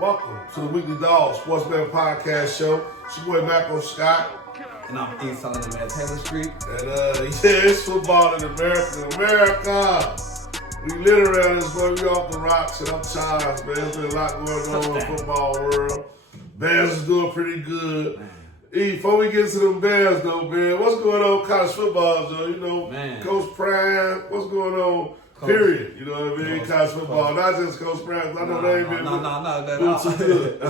Welcome to the Weekly Dog Sportsman Podcast Show. It's your boy Marco Scott. And I'm East Salim at Taylor Street. And it's football in America. We lit around this boy. We off the rocks and I'm Charles, man. There's been a lot going on in the football world. Bears is doing pretty good. Before we get to them Bears though, man, what's going on in college football though? You know, Coach Prime, what's going on? Period. You know what I mean? College football, not just Coach Prime. I know they ain't been doing too good.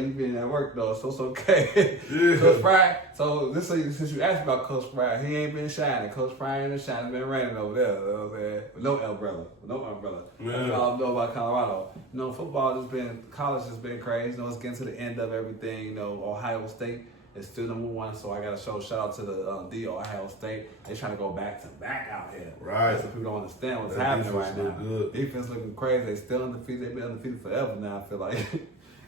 you been at work though, so it's okay. Yeah. Coach Prime. So since you asked about Coach Prime, he ain't been shining. Coach Prime ain't been shining. It's been raining over there. You know what I'm saying? With no umbrella. Man. You all know about Colorado. You know, college has been crazy. You know, it's getting to the end of everything. You know, Ohio State is still number one, so I got to shout out to the Ohio State. They're trying to go back to back out here. Right. So people don't understand what's That happening right now. good. Defense looking crazy. They still undefeated. They've been undefeated forever now, I feel like.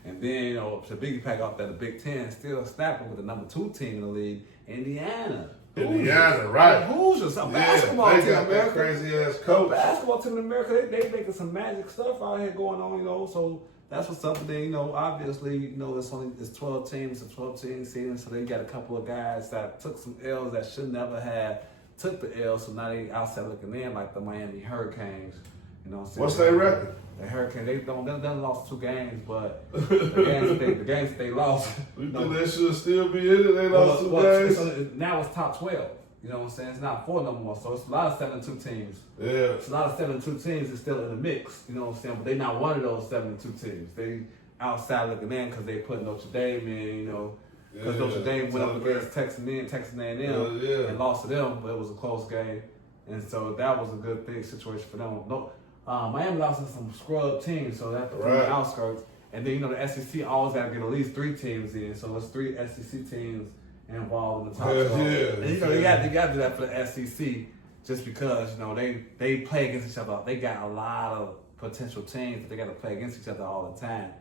And then, you know, the Biggie pack off that the Big Ten still snapping with the number 2 team in the league, Indiana. Right. Hoosiers, a basketball they team got in America. that crazy ass coach. Basketball team in America, they making some magic stuff out here going on, you know. So that's what's up. Then, you know, obviously, you know, it's 12 teams, a 12-team season. So they got a couple of guys that took some L's that should never have took the L. So now they outside looking in like the Miami Hurricanes. You know what I'm saying? What's their record? The Hurricanes, they done lost 2 games, but the games they lost. You think they should still be in it? They lost 2 games? Now it's top 12. You know what I'm saying? It's not 4 no more. So it's a lot of 7-2 teams. Yeah. It's a lot of 7-2 teams that's still in the mix. You know what I'm saying? But they're not one of those 7-2 teams. They outside looking in because they put Notre Dame in, you know. Because Notre Dame went up against Texas A&M and lost to them, but it was a close game. And so that was a good situation for them. Miami lost to some scrub teams, so that's from the outskirts. And then, you know, the SEC always got to get at least 3 teams in. So it's 3 SEC teams involved in the top 12. And, you know, they got to do that for the SEC just because, you know, they play against each other. They got a lot of potential teams that they got to play against each other all the time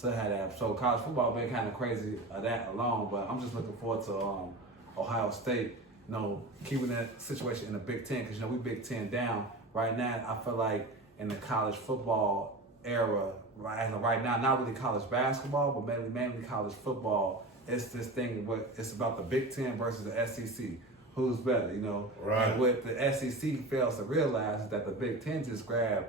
to have that. So college football been kind of crazy that alone, but I'm just looking forward to Ohio State, you know, keeping that situation in the Big Ten because, you know, we Big Ten down. Right now, I feel like in the college football era, right now, not really college basketball, but mainly college football, it's this thing where it's about the Big Ten versus the SEC. Who's better, you know? Right. And what the SEC fails to realize is that the Big Ten just grabbed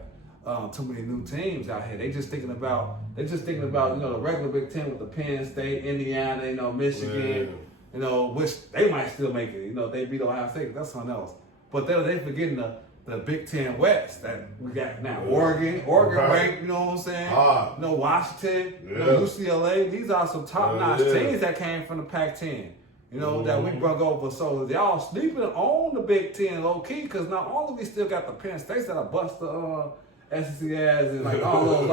too many new teams out here. They just thinking about you know, the regular Big Ten with the Penn State, Indiana, you know, Michigan, you know, which they might still make it. You know, they beat Ohio State, that's something else. But they forgetting the Big Ten West that we got now. Oregon ranked, you know what I'm saying? You know, Washington, you know, UCLA. These are some top-notch teams that came from the Pac-10, you know, that we brought over. So y'all sleeping on the Big Ten low-key because not only we still got the Penn States that bust the SEC ass and like all those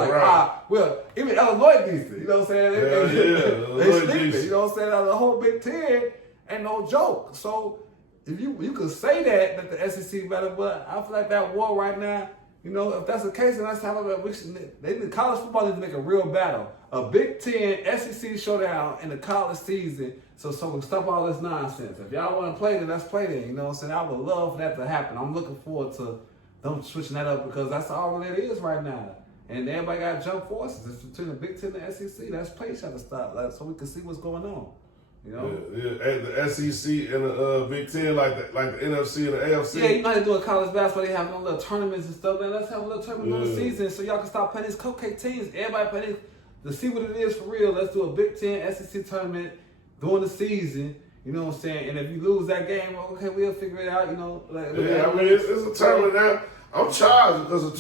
well, even Illinois decent, you know what I'm saying? They sleeping, you know what I'm saying? The whole Big Ten ain't no joke. So if you could say that the SEC better, but I feel like that war right now, you know, if that's the case, then that's how college football needs to make a real battle. A Big Ten SEC showdown in the college season so we can stop all this nonsense. If y'all want to play, then let's play then. You know what I'm saying? I would love for that to happen. I'm looking forward to them switching that up because that's all it is right now. And everybody got to jump forces. It's between the Big Ten and the SEC. Let's play each other stuff so we can see what's going on. You know? And the SEC and the Big Ten, like the NFC and the AFC. Yeah, you know how they do in college basketball. They have little tournaments and stuff. Man, let's have a little tournament on the season so y'all can stop playing these cupcake teams. Everybody play these to see what it is for real. Let's do a Big Ten SEC tournament during the season. You know what I'm saying? And if you lose that game, okay, we'll figure it out. You know, it's a tournament now. I'm charged because the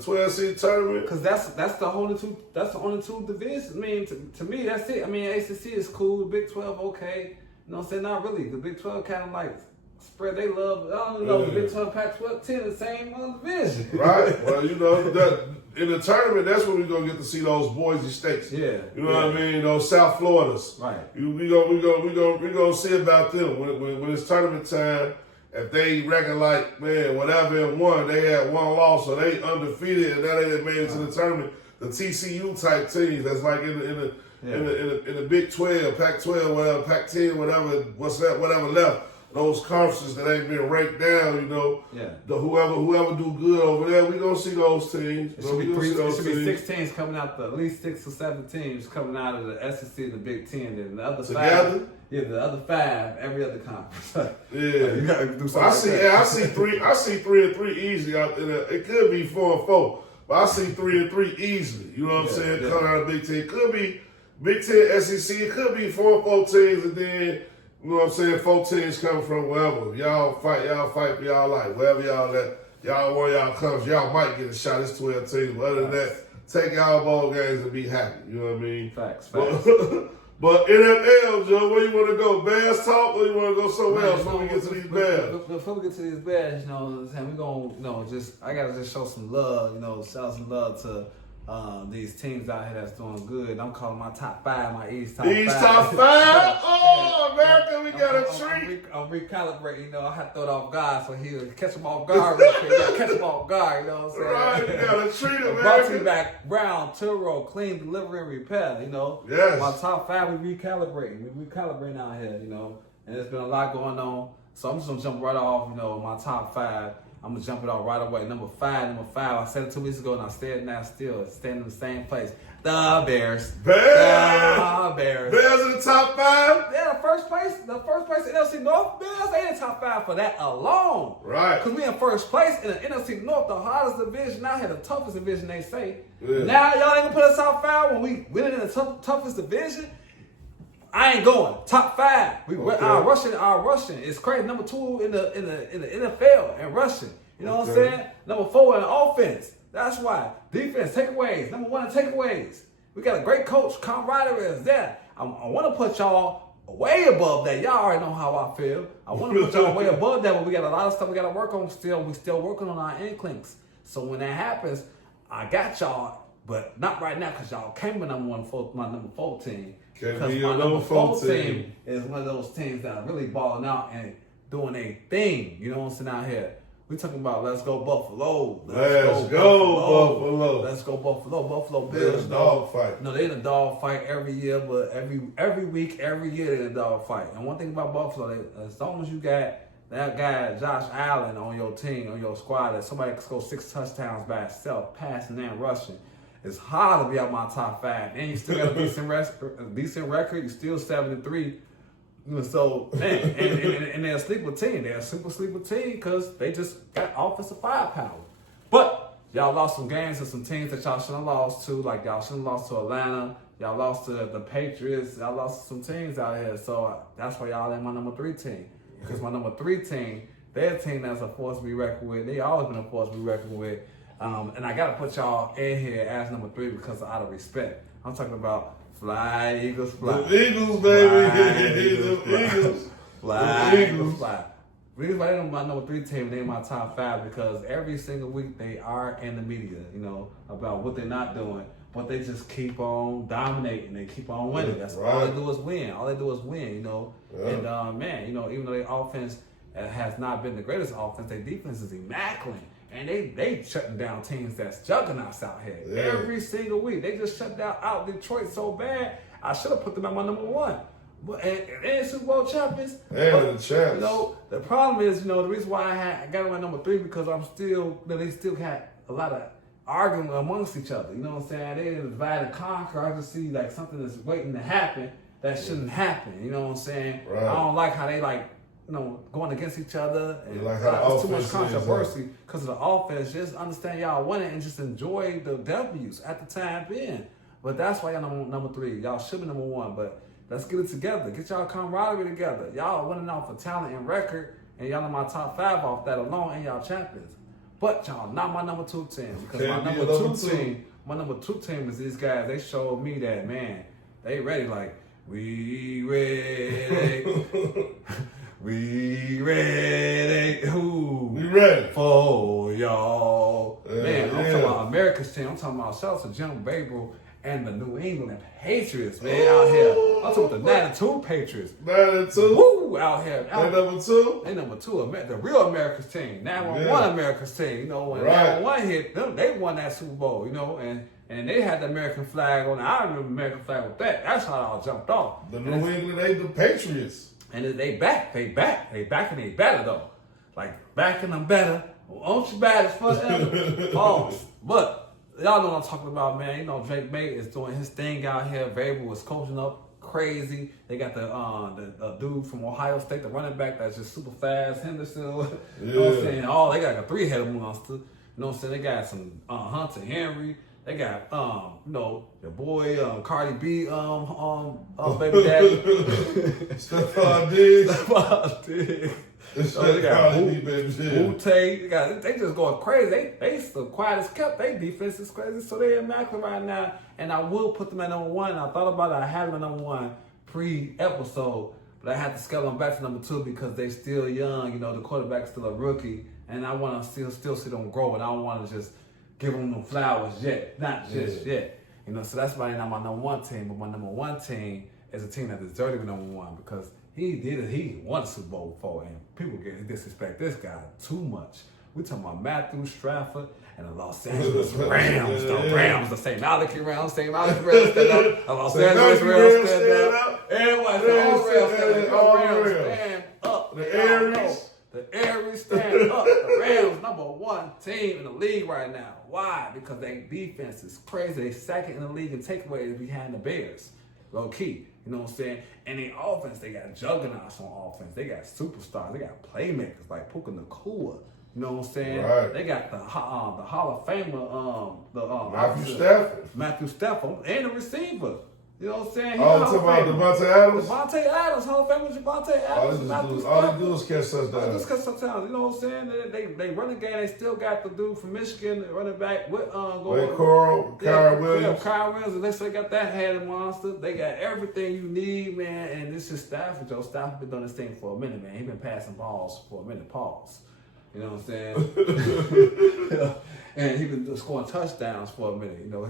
12 seed tournament. Because that's the only two divisions. I mean, to me, that's it. I mean, ACC is cool. The Big 12, okay. You know what I'm saying? Not really. The Big 12 kind of like spread they love. I don't know. The Big 12, Pac-12, 10, the same division. Right. Well, you know, in the tournament, that's when we're gonna get to see those Boise States. Yeah. You know what I mean? Those South Floridas. Right. We gonna see about them when it's tournament time. If they reckon like, man, whatever and won, they had 1 loss, so they undefeated, and now they made it to the tournament. The TCU type teams that's like in the Big 12, Pac-12, whatever, Pac-10, whatever, whatever left. those conferences that ain't been ranked down, you know. Yeah. The whoever do good over there, we gonna see those teams. It should be 6 teams coming out, at least 6 or 7 teams coming out of the SEC and the Big Ten. And the other together? 5, the other 5, every other conference. Yeah. You gotta do something. I see 3 and 3 easily out there. It could be 4 and 4, but I see 3 and 3 easily. You know what I'm saying? Yeah. Coming out of Big Ten. It could be Big Ten, SEC. It could be 4 and 4 teams, and then you know what I'm saying, 4 teams coming from wherever. Y'all fight for y'all life. Wherever y'all at, y'all want y'all comes, y'all might get a shot. It's 12 teams. But other than that, take y'all ball games and be happy. You know what I mean? Facts. But NFL, Joe, where you want to go? Bears talk, or you want to go somewhere else before we get to these Bears? Before we get to these Bears, you know, we're going to, I got to just show some love, show some love to these teams out here that's doing good. I'm calling my top 5, my East top 5. East top 5? Oh, America, we got a treat. I'm recalibrating, I had to throw it off guard so he'll catch him off guard real quick. Catch him off guard, you know what I'm saying? Right, we got a treat, America. Brought to you back, Brown, Turo, clean, delivery, and repair, Yes. My top 5, we recalibrating. We recalibrating out here, and there's been a lot going on. So I'm just going to jump right off, my top 5. I'm going to jump it off right away. Number 5. I said it 2 weeks ago, and I said it now still. It's staying in the same place. The Bears. Bears? The Bears. Bears in the top 5? Yeah, the first place NFC North Bears, they in the top 5 for that alone. Right. Because we in first place in the NFC North, the hardest division out here, the toughest division, they say. Yeah. Now y'all ain't going to put us top 5 when we winning in the toughest division? I ain't going. Top 5. Our rushing is crazy. Number 2 in the NFL in rushing. You know what I'm saying? Number 4 in offense. That's why. Defense, takeaways. Number 1 in takeaways. We got a great coach. Camaraderie is there. I want to put y'all way above that. Y'all already know how I feel. I want to put y'all way above that, but we got a lot of stuff we got to work on still. We still working on our inklings. So when that happens, I got y'all, but not right now because y'all came with my number 4 team. Because my number 4 team is one of those teams that are really balling out and doing a thing. You know what I'm saying out here? We talking about let's go Buffalo. Let's go Buffalo. Let's go Buffalo. Buffalo Bills. Dog fight. No, they in a dog fight every year, but every week, every year they in a dog fight. And one thing about Buffalo, as long as you got that guy Josh Allen on your team, on your squad, that somebody can score 6 touchdowns by itself, passing and rushing. It's hard to be out my top 5, and you still got a decent record. You still 7-3. So, man, and they're a sleeper team. They're a super sleeper team because they just got offensive firepower. But y'all lost some games to some teams that y'all shouldn't have lost to. Like y'all shouldn't have lost to Atlanta. Y'all lost to the Patriots. Y'all lost to some teams out here. So that's why y'all in my number 3 team. Because my number 3 team, they're a team that's a force to be reckoned with. They always been a force to be reckoned with. And I got to put y'all in here as number 3 because out of respect. I'm talking about Fly, Eagles, fly. The Eagles, baby. Fly, Eagles, fly. The reason why they're my number 3 team, they're my top 5 because every single week they are in the media, about what they're not doing. But they just keep on dominating. They keep on winning. That's right. All they do is win. Yeah. And, man, even though their offense has not been the greatest offense, their defense is immaculate. And they shutting down teams that's juggernauts out here every single week. They just shut out Detroit so bad. I should have put them at my number 1. But and Super Bowl champions. And the champs. The problem is, the reason why I got my number 3 because they still had a lot of arguing amongst each other. You know what I'm saying? They divide and conquer. I just see like something that's waiting to happen that shouldn't happen. You know what I'm saying? Right. I don't like how they going against each other. And like how it's too much controversy because of the offense. Just understand y'all winning and just enjoy the W's at the time being. But that's why y'all number 3. Y'all should be number 1. But let's get it together. Get y'all camaraderie together. Y'all winning off of talent and record, and y'all in my top 5 off that alone, and y'all champions. But y'all not my number 2 team because my number 2 team is these guys. They showed me that, man, they ready. Like we ready. We ready. Who? We ready for y'all. Man, I'm talking about America's team. I'm talking about shout out to Jim Babel and the New England Patriots, man, out here. I'm talking about the 9-2 Patriots. 9-2? Woo, out here. They number 2? They number 2, the real America's team. 9-1 America's team. When 9-1 hit them, they won that Super Bowl, and they had the American flag on it. I remember the American flag with that. That's how I all jumped off. The New England, they the Patriots. And they back and they better though. Like backing them better. Won't you bad as forever? Pause. But y'all know what I'm talking about, man. You know, Drake May is doing his thing out here. Variable is coaching up crazy. They got the dude from Ohio State, the running back that's just super fast, Henderson. You know what I'm saying? Oh, they got a 3-headed monster. You know what I'm saying? They got some Hunter Henry. They got you know, your boy Cardi B baby daddy. Stephon Diggs. Stephon Diggs. So they got Wu-Tay. They just going crazy. They the quietest kept. They defense is crazy. So they're immaculate right now. And I will put them at number one. I thought about it. I had them at number one pre-episode. But I had to scale them back to number two because they still young. You know, the quarterback's still a rookie. And I want to still see them grow. And I don't want to just give them the flowers yet. Not just yet. You know, so that's why they're not my number one team. But my number one team is a team that deserves to be number one because he won a Super Bowl before, and people disrespect this guy too much. We talking about Matthew Stafford and the Los Angeles Rams. The Rams, the St. Malachy Rams, St. Malachy Rams stand up. The Los Angeles Rams stand up. Everyone, all Rams stand up. The Aries stand up. The Rams, number one team in the league right now. Why? Because their defense is crazy. They second in the league in takeaways behind the Bears. Low key. You know what I'm saying? And the offense, they got juggernauts on offense. They got superstars. They got playmakers like Puka Nacua. You know what I'm saying? Right. They got the Hall of Famer, Matthew Stafford, and the receiver. You know what I'm saying? Oh, talking about Devontae Adams? Devontae Adams, Hall of Famer Devontae Adams. All they do is catch touchdowns. Just catch touchdowns. You know what I'm saying? They running game. They still got the dude from Michigan running back with Kyron Williams. Kyron Williams. And they still got that headed monster. They got everything you need, man. And this is Stafford. Joe Stafford been doing this thing for a minute, man. He been passing balls for a minute. Pause. You know what I'm saying? And he been scoring touchdowns for a minute. You know,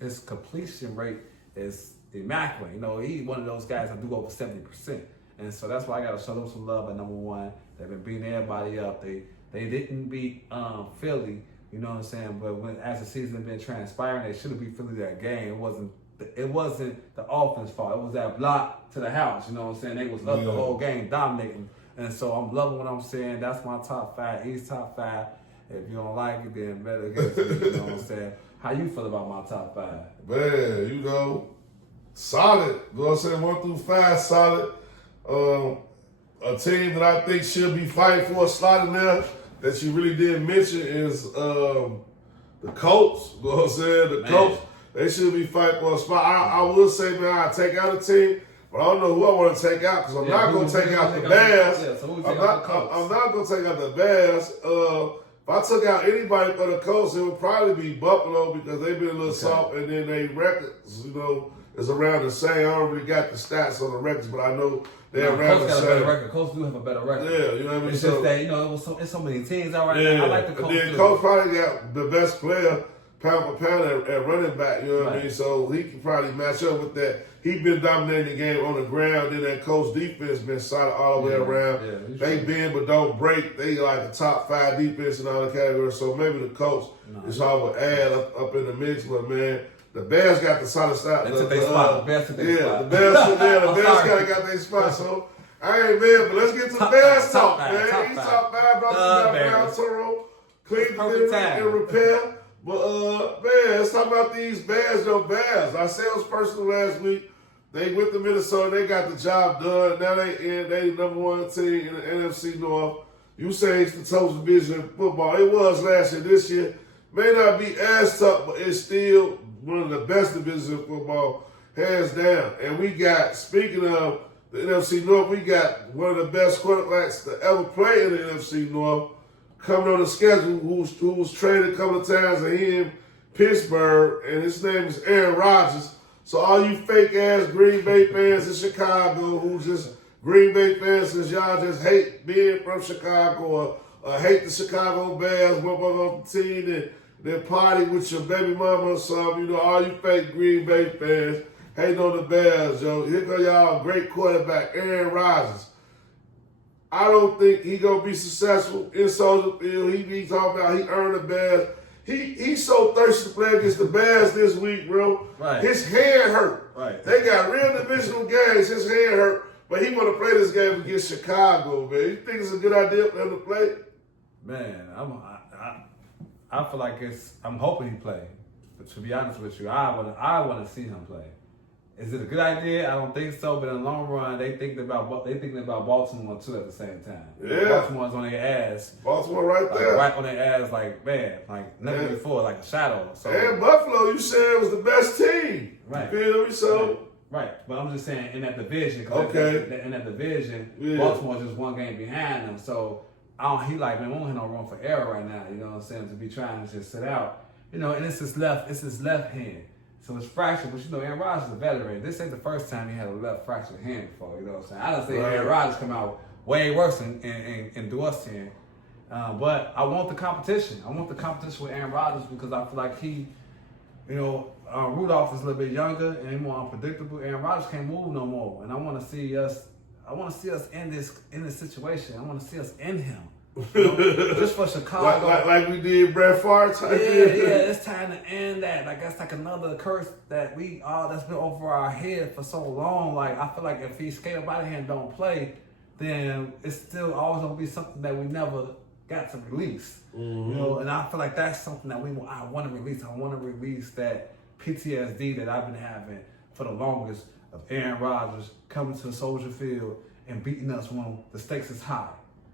his completion rate is immaculate. You know, he's one of those guys that do over 70%. And so that's why I got to show them some love at number one. They've been beating everybody up. They didn't beat Philly. You know what I'm saying? But as the season been transpiring, they should have beat Philly that game. It wasn't the offense fault. It was that block to the house. You know what I'm saying? They was up the whole game, dominating. And so I'm loving what I'm saying. That's my top five. He's top five. If you don't like it, then better against me. You know what I'm saying? How you feel about my top five? Man, you know, solid. You know what I'm saying? 1 through 5, solid. A team that I think should be fighting for a slot in there that you really didn't mention is the Colts. You know what I'm saying? The Colts, they should be fighting for a spot. I will say, man, I take out a team. But I don't know who I want to take out because I'm not going to take out the Bears. I'm not going to take out the Bears. If I took out anybody but the Colts, it would probably be Buffalo because they've been a little soft, and then they records, you know, is around the same. I don't really got the stats on the records, but I know they're around the same. Colts do have a better record. Yeah, you know what I mean? It's just that, you know, it's so many teams out right now. I like the Colts. And then Colts probably got the best player pound for pound at running back, you know what I mean? So he can probably match up with that. He's been dominating the game on the ground. Then that Colts defense been solid all the way around. Yeah, they bend but don't break. They like the top 5 defense in all the categories. So maybe the Colts is all would add up in the mix. But man, the Bears got the solid start. They took their spot. The Bears took their spot. The Bears got their spot. So I ain't mad, but let's get to the Bears talk, man. He's top 5, brought Brown, Toro, Cleveland, and repair. But man, let's talk about these Bears, Bears. I said it was personal last week. They went to Minnesota. They got the job done. Now they number one team in the NFC North. You say it's the toughest division in football. It was last year. This year may not be as tough, but it's still one of the best divisions in football, hands down. And we got, speaking of the NFC North, we got one of the best quarterbacks to ever play in the NFC North coming on the schedule, who was traded a couple of times, and he in Pittsburgh, and his name is Aaron Rodgers. So all you fake-ass Green Bay fans in Chicago who just Green Bay fans since y'all just hate being from Chicago or hate the Chicago Bears, one off the team, and then party with your baby mama or something, you know, all you fake Green Bay fans hating on the Bears, yo. Here go y'all great quarterback, Aaron Rodgers. I don't think he gonna be successful in Soldier Field. He be talking about he earned the Bears. He's so thirsty to play against the Bears this week, bro. Right. His hand hurt. Right. They got real divisional games. His hand hurt. But he want to play this game against Chicago, man. You think it's a good idea for him to play? Man, I feel like I'm hoping he play. But to be honest with you, I want to see him play. Is it a good idea? I don't think so. But in the long run, they thinking about Baltimore too at the same time. Yeah, Baltimore's on their ass. Baltimore right there, right on their ass, like man, like never before, like a shadow. So and Buffalo, you said was the best team. Right. You feel me? So. Right, but I'm just saying in that division. Okay. In that division, Baltimore's just one game behind them. So he like, man, we don't have no room for error right now. You know what I'm saying? To be trying to just sit out. You know, and it's his left hand. So it's fractured, but you know, Aaron Rodgers is a veteran. This ain't the first time he had a left fractured hand before. You know what I'm saying? I don't say Aaron Rodgers come out way worse in Dewey's hand. But I want the competition. I want the competition with Aaron Rodgers because I feel like he, you know, Rudolph is a little bit younger and he's more unpredictable. Aaron Rodgers can't move no more, and I want to see us. I want to see us in this situation. I want to see us in him. You know, just for Chicago, like we did Brett Favre type. Yeah, it's time to end that. Like that's like another curse that that's been over our head for so long. Like I feel like if he skate up out of here and don't play, then it's still always gonna be something that we never got to release. Mm-hmm. You know, and I feel like that's something that I want to release. I want to release that PTSD that I've been having for the longest of Aaron Rodgers coming to Soldier Field and beating us when the stakes is high.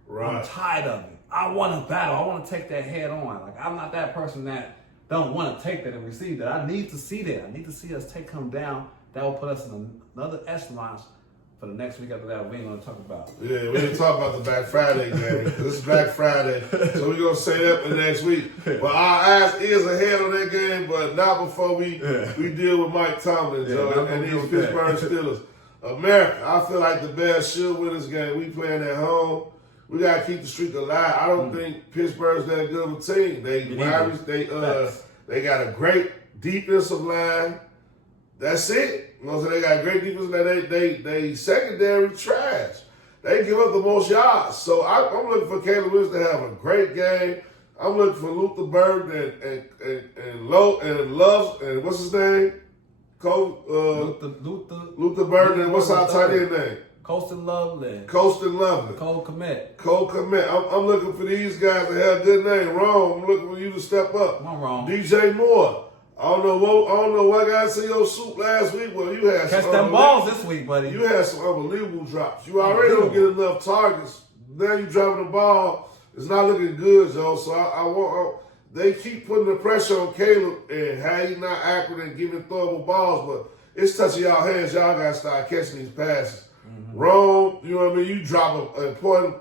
Right. I'm tired of it. I want to battle. I want to take that head on. Like I'm not that person that don't want to take that and receive that. I need to see that. I need to see us take him down. That will put us in another echelon for the next week after that. We ain't gonna talk about. Yeah, we ain't talk about the Black Friday game. This is Black Friday, so we're gonna say that for next week. But our eyes is ahead on that game, but not before we deal with Mike Tomlin and these Pittsburgh Steelers. America, I feel like the Bears should win this game. We playing at home. We gotta keep the streak alive. I don't think Pittsburgh's that good of a team. They got a great defensive line. That's it. You know, so they got a great defensive line. They secondary trash. They give up the most yards. So I'm looking for Caleb Williams to have a great game. I'm looking for Luther Burden and Love and what's his name? Luther Burden and what's our tight end name? Colston Lovely. Cole Komet. I'm looking for these guys to have a good name. Wrong. I'm looking for you to step up. I'm wrong. DJ Moore. I don't know what guys in your soup last week. Well, you had catch them balls this week, buddy. You had some unbelievable drops. You already don't get enough targets. Now you dropping the ball. It's not looking good, Joe. So they keep putting the pressure on Caleb and how he's not accurate and giving throwable balls, but it's touching y'all hands. Y'all got to start catching these passes. Mm-hmm. Wrong, you know what I mean? You drop an important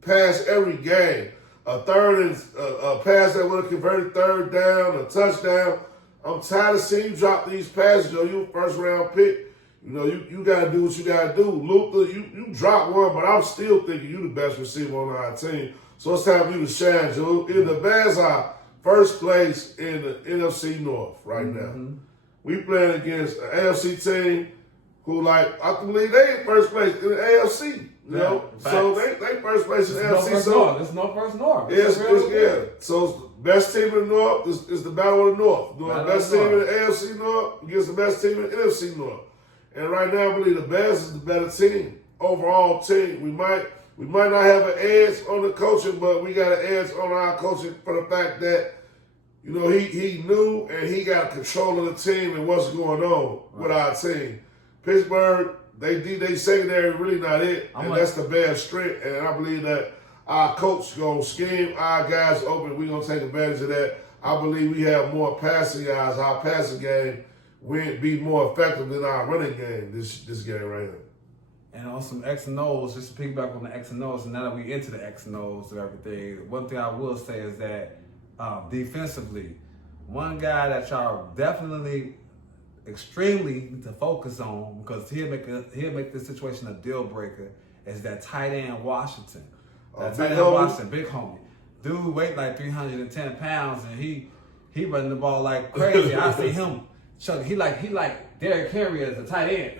pass every game. A pass that would have converted third down, a touchdown. I'm tired of seeing you drop these passes, yo. You a first round pick. You know, you gotta do what you gotta do. Luther, you drop one, but I'm still thinking you the best receiver on our team. So it's time for you to shine, Joe. The Bears are first place in the NFC North right now. We playing against an AFC team who, I believe they in first place in the AFC. You know, so they first place in the AFC. So it's no first North. Yeah. So best team in the North is the battle of the North. The best team in the AFC North against the best team in the NFC North. And right now, I believe the Bears is the better team, overall team. We might not have an edge on the coaching, but we got an edge on our coaching for the fact that, you know, he knew and he got control of the team and what's going on with our team. Pittsburgh, they secondary really not it, and that's the Bears' strength. And I believe that our coach gonna scheme our guys open. We gonna take advantage of that. I believe we have more passing guys. Our passing game will be more effective than our running game this game right here. And on some X and O's, just to piggyback on the X and O's, and now that we into the X and O's and everything, one thing I will say is that defensively, one guy that y'all definitely extremely need to focus on, because he'll make this situation a deal breaker, is that tight end Washington. That tight end Washington, big homie. Dude weighed like 310 pounds and he running the ball like crazy. I see him chuck. He like Derrick Henry as a tight end.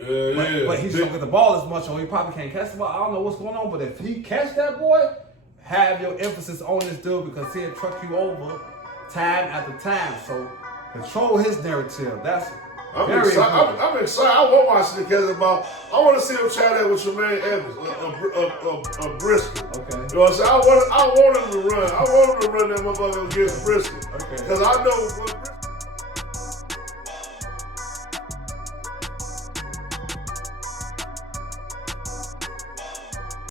But he don't get the ball as much, or he probably can't catch the ball. I don't know what's going on, but if he catch that boy, have your emphasis on this dude, because he'll truck you over time after time. So control his narrative. I'm Very excited. important. I'm excited. I want my Snickers about. I want to see him try that with Tremaine Evans, a Brisket. Okay. You know what I'm saying? I want him to run. I want him to run that motherfucker against Brisket. Okay. Because I know what